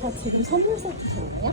다 지금 선물 세트 잖아요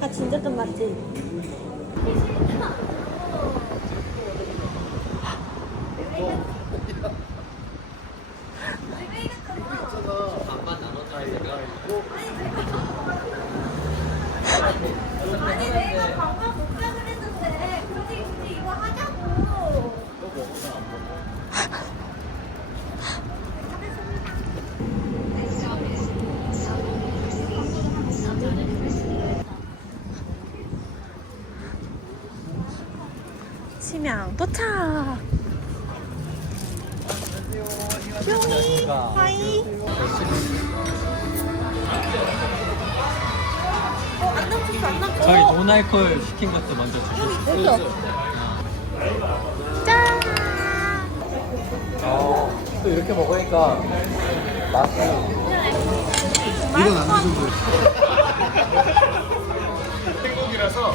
아까 진짜 좀 맞지? 용이 하이 어안 남쳤어 안 저희 남쳤어 노날콜 시킨 것도 먼저 주실 수 여기 짠 또 이렇게 먹으니까 맛이 이건 안 드셔도 돼요. 행복이라서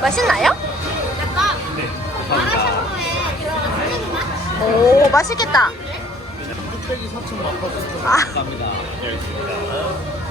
맛있나요? 오, 맛있겠다. 뚝배기 4천 맛봐주세요. 감사합니다.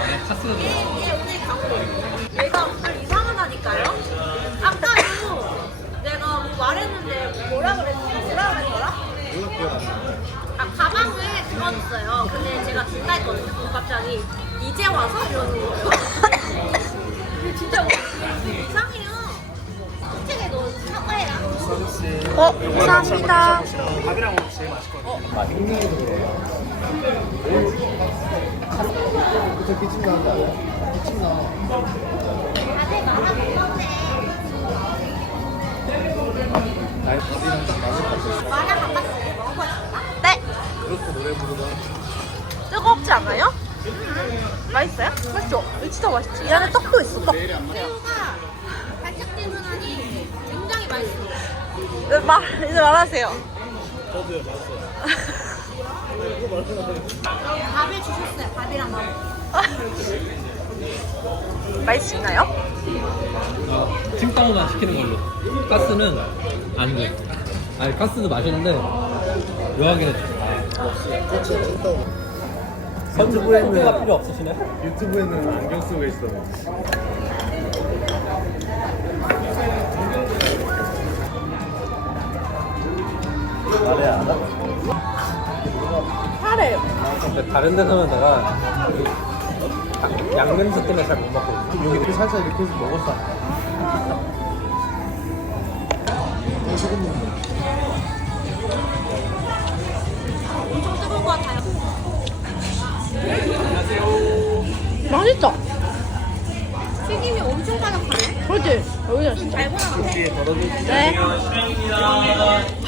안에 카스가 들어. 얘가 좀 이상하다니까요? 아까도 내가 뭐 말했는데 뭐라 그랬지? 뭐라 그랬더라? 아, 가방을 들어줬어요. 근데 제가 준다 했거든요. 갑자기 이제 와서 이러는 거예요. 근데 진짜 뭐 이상해요. 솔직히 너 사과해라. 어, 감사합니다. 밥이랑 먹으면 제일 맛있거든요. 다들 말하는 건데. 마라 한 박스 먹어보실까? 네. 뜨겁지 않아요? 맛있어요? 맛있죠? 이거 진짜 맛있지. 이 안에 떡도 있어, 떡. 새우가 발색된 순환이 굉장히 맛있어요. 네, 말, 이제 말하세요. 밥을 주셨어요. 밥이랑 밥. 맛있나요? 어, 찜닭만 시키는 걸로. 가스는 안 돼. 아니 가스도 맛있는데 묘하게 유튜브에는 필요 없으시네. 유튜브에는 안경 쓰고 있어. 말해 알아? 하래요. 근데 다른 데서는 내가 그 양- 양 냄새 때문에 잘 못 먹고 여기 살살 이렇게 해서 먹었어. 엄청 뜨거울 것 같아요. 맛있죠? 튀김이 엄청 바삭하네. 그렇지? 여기는 진짜. 달고나 같아. 네. 아,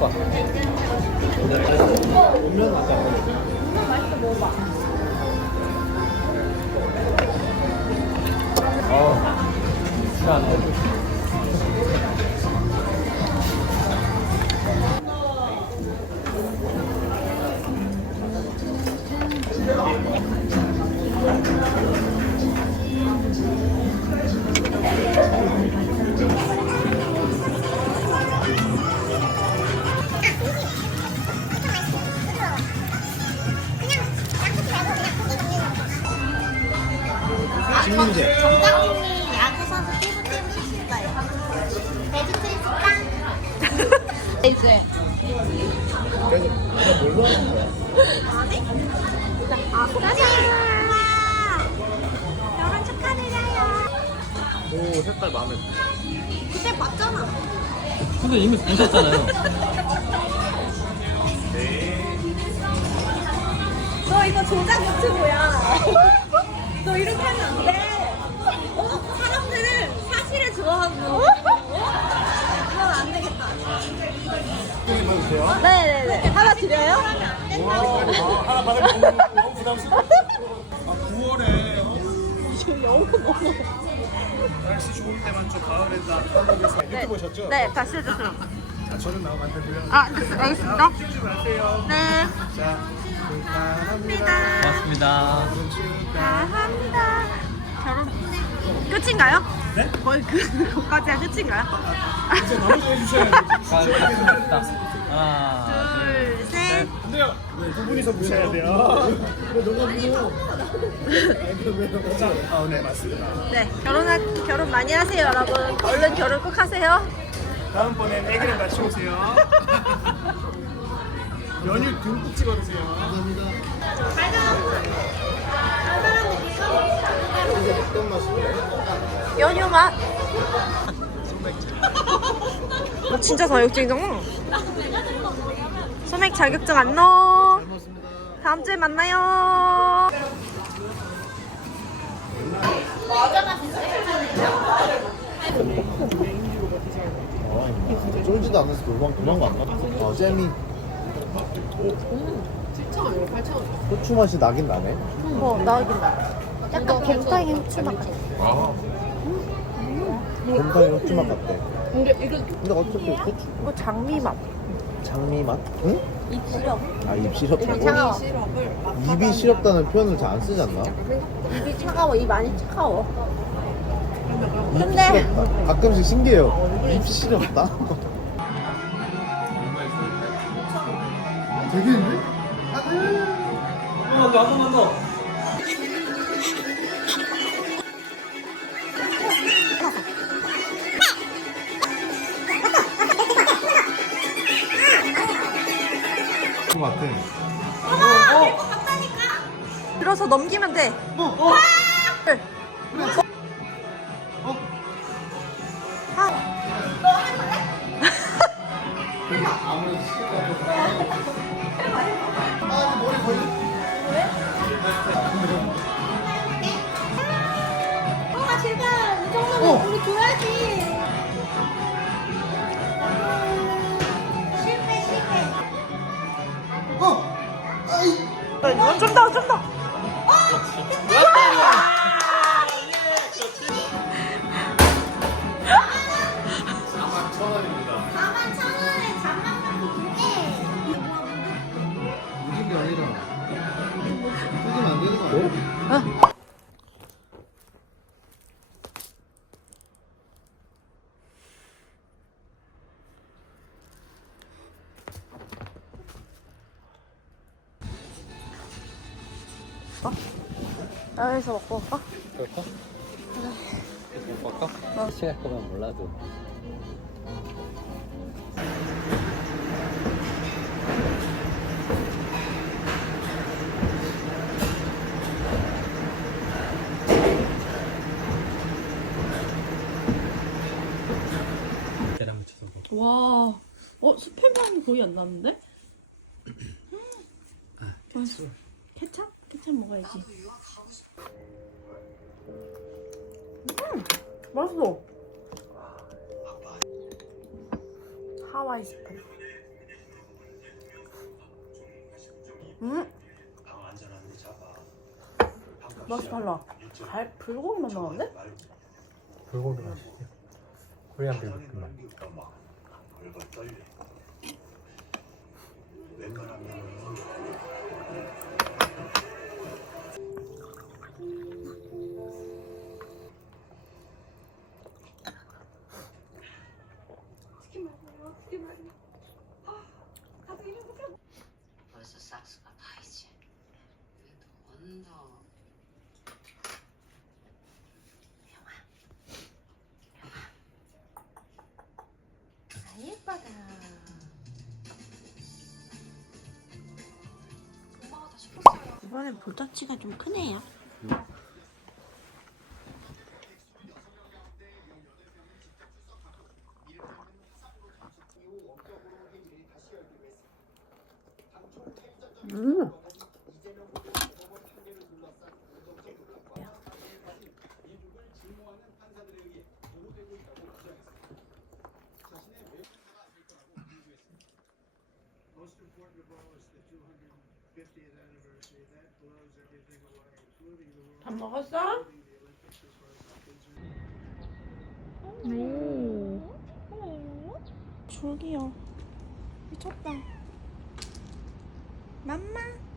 것 같아. 어, 시원해. 오 색깔 마음에 들어. 그때 봤잖아. 근데 이미 보셨잖아요. 너 이거 조작 유튜브야. 너 이렇게 하면 안 돼. 어? 사람들은 사실을 좋아하고. 어? 그건 안 되겠다. 네네네. 하나 드려요? 와, 하나 받으면 너무, 너무 부담스러워. 아 9월에 날씨 좋을 때만 좀 가을에 나 한국에서 유튜브 보셨죠? 네, 다시 해주세요. 자, 저는 나오면 안 되고요. 아, 네, 알겠습니다. 찍지 마세요. 네. 자, 축하합니다. 고맙습니다. 감사합니다. 결혼 끝인가요? 네? 거의 그, 거기까지가 끝인가요? 이제 나머지 해주셔야죠. 아, 됐다. 하나, 둘, 셋. 안 돼요. 두 분이서 보셔야 돼요. 왜 너가? 자, 아, 네, 맞습니다. 네, 결혼하, 결혼 많이 하세요, 여러분. 얼른 결혼 꼭 하세요. 다음번엔 애기랑 같이 오세요. 연유 듬뿍 찍어 드세요. 연유 맛. 너 진짜 자격증이잖아. 소맥 자격증 안 넣어. 다음 주에 만나요. 쫄지도 않아서 도망 도망가 안 나. 어 잼이. 고추 맛이 나긴 나네. 어, 나긴 나. 약간 뱀파이 후추 맛 같아. 곰탕이 고추 맛 같대. 근데 어차피 고추 이거 장미 맛. 장미 맛? 응? 입 시럽. 아 입 시럽다고? 입이 시럽다는 표현을 잘 안 쓰지 않나? 입이 차가워, 입 많이 차가워. 입 시럽다. 가끔씩 신기해요. 입 시럽다. 되겠는데? 한번더 한 번만 더. 그거 같아. 들어서 넘기면 돼. 어, 어. 이건 좀 더, 여기서 먹고 올까? 그럴까? 못 볼까? 시갈 거면 몰라도. 계란 무쳐서 먹어. 와, 어 스팸 거의 안 나는데? 맛있어. 케찹? 케찹 먹어야지. 맛있어. 하와이 스팸. 음. 맛이 달라. 잘 불고기 맛 나는데? 불고기 맛이지. 코리안 비비큐 맛. 이번엔 볼터치가 좀 크네요. 밥 먹었어? 오. 졸기요. 미쳤다. 맘마.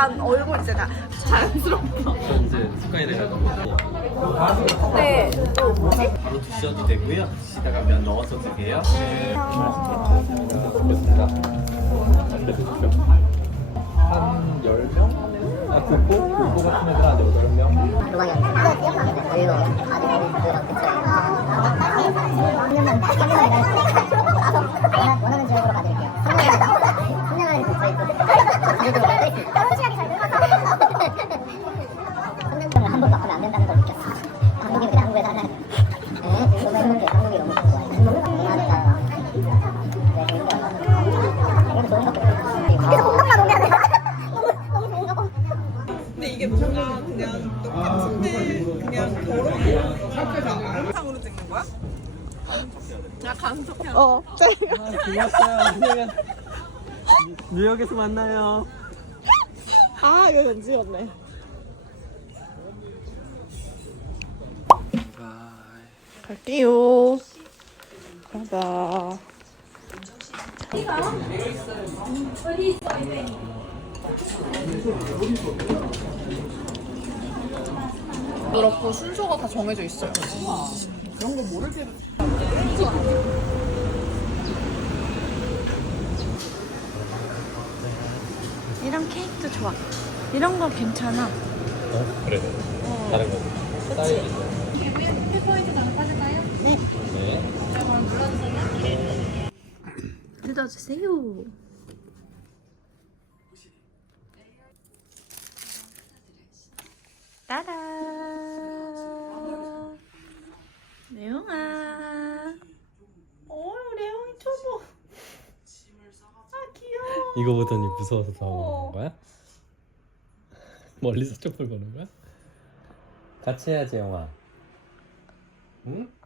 난 얼굴 이제 나 자연스럽다. 이제 습관이 돼가지고. 네. 바로 드셔도 되고요. 드시다가 면 넣어서 드세요. 한 10명? 아, 국보? 국보 같은 애들 한 8명? 노방 갈게요. 가자. 여러분 순서가 다 정해져 있어요. 그런 거 모르게. 이런 케이크도 좋아. 이런 거 괜찮아. 어? 그래. 다른 거. 사이 뜯어주세요. 따라. 레옹아. 어, 레옹이 초보. 아, 귀여워. 이거 보더니 무서워서 도망가는 거야? 멀리서 쪽을 보는 거야? 같이 해야지 영화. 응?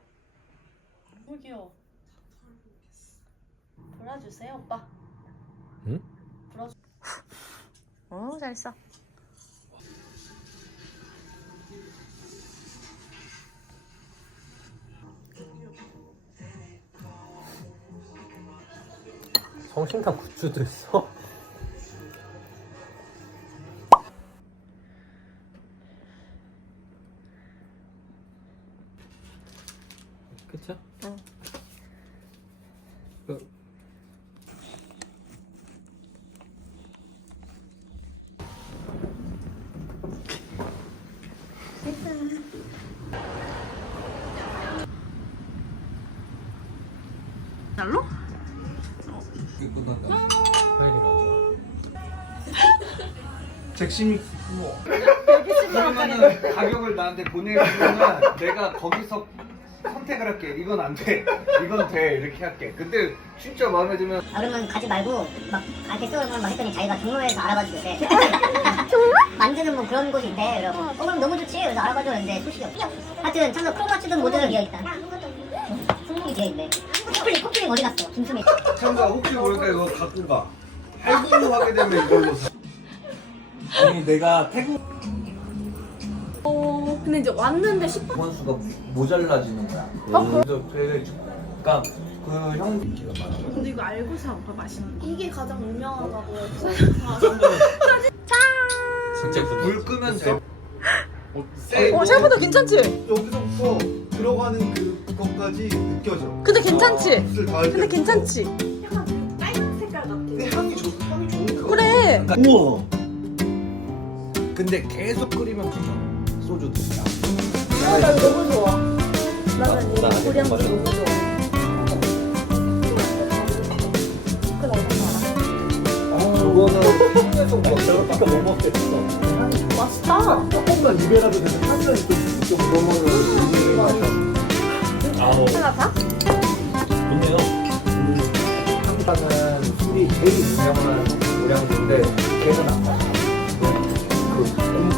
굿즈도 있어? 그쵸? 응. 110. 뭐. 그러면은 가격을 나한테 보내주면 내가 거기서 선택을 할게. 이건 안 돼. 이건 돼. 이렇게 할게. 근데 진짜 마음에 들면 그러면 가지 말고 막 가게 쏘는 막 했더니 자기가 종로에서 알아봐주고 그래. 종로? 만드는 뭐 그런 곳인데 그러고 어 그럼 너무 좋지. 그래서 알아봐 주는데 소식이 없어. 하여튼 참가 크로마 치던 모델은 비어 있다. 아무것도 없는데? 승복이 비어 있네. 코플링 코플링 어디 갔어? 김수미. 참가 혹시 모르니까 이거 갖고 가. 할부로 하게 되면 이걸로 사. 아니 내가 태국 어, 근데 이제 왔는데 10분. 원수가 모자라지는 거야. 그래서 되게 그러니까 그 형. 근데 이거 알고 사 오빠 맛있는 거. 이게 가장 유명하다고 해서 진짜 그불 끄면 돼. 세. 어, 생각보다 괜찮지? 여기서부터 들어가는 그 그것까지 느껴져. 근데 괜찮지? 술 닿을 근데 때부터. 괜찮지? 빨간 색깔 같아 근데 향이 좋 향이 좋은 거. 그래. 우와. 근데 계속 끓이면 괜찮아. 소주 드시야. 아, 나 너무 좋아. 나는 이나 고량주 맞아. 너무 좋아. 그 나도 알아. 그거는 통에서 저렇게 못 먹겠어. 맛있다. 조금만 입에라도 되면 한잔 좀좀 넘어가는 아우 하나 다? 좋네요. 한국은 술이 제일 유명한 노량주인데 걔는 안 마셔.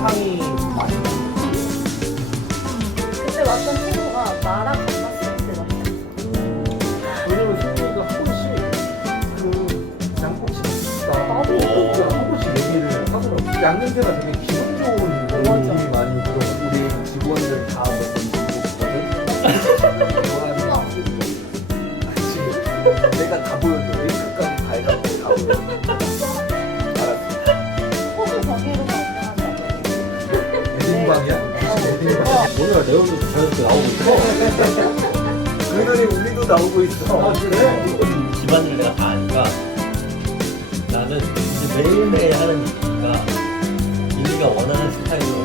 향이 많이 그때 왔던 친구가 마라 만났을 때 맛있다. 왜냐면 승민이가 한 번씩 그 양꼬치 있다 나도 어, 네. 한 번씩 얘기를 하더라고 양냄새가 되게 기분 좋은 어, 그런 맞아. 느낌이 많이 들어 우리 직원들 다 먹은 거거든 좋아하는 친구들. 아, 지금 내가 다 보여줘 오늘 내 얼굴 자연스럽게 나오고 있어. 그날이 우리도 나오고 있어. 아, 그래? 집안일 내가 다 아니까 나는 이제 매일매일 하는 일이니까 인기가 원하는 스타일로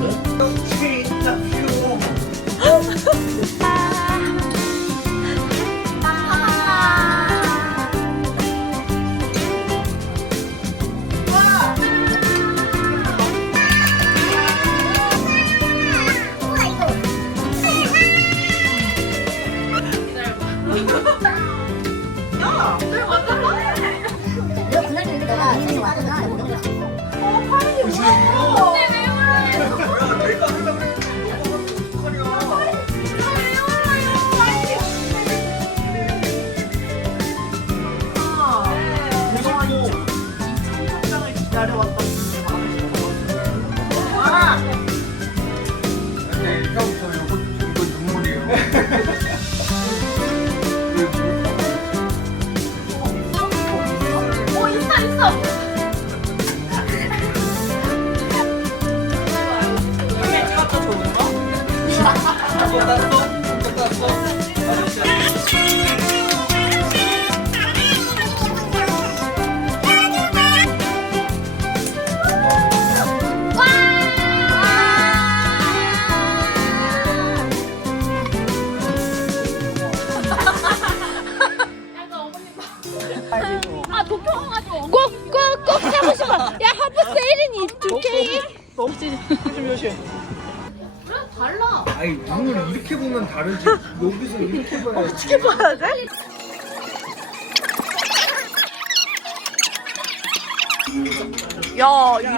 꼭꼭 야, 이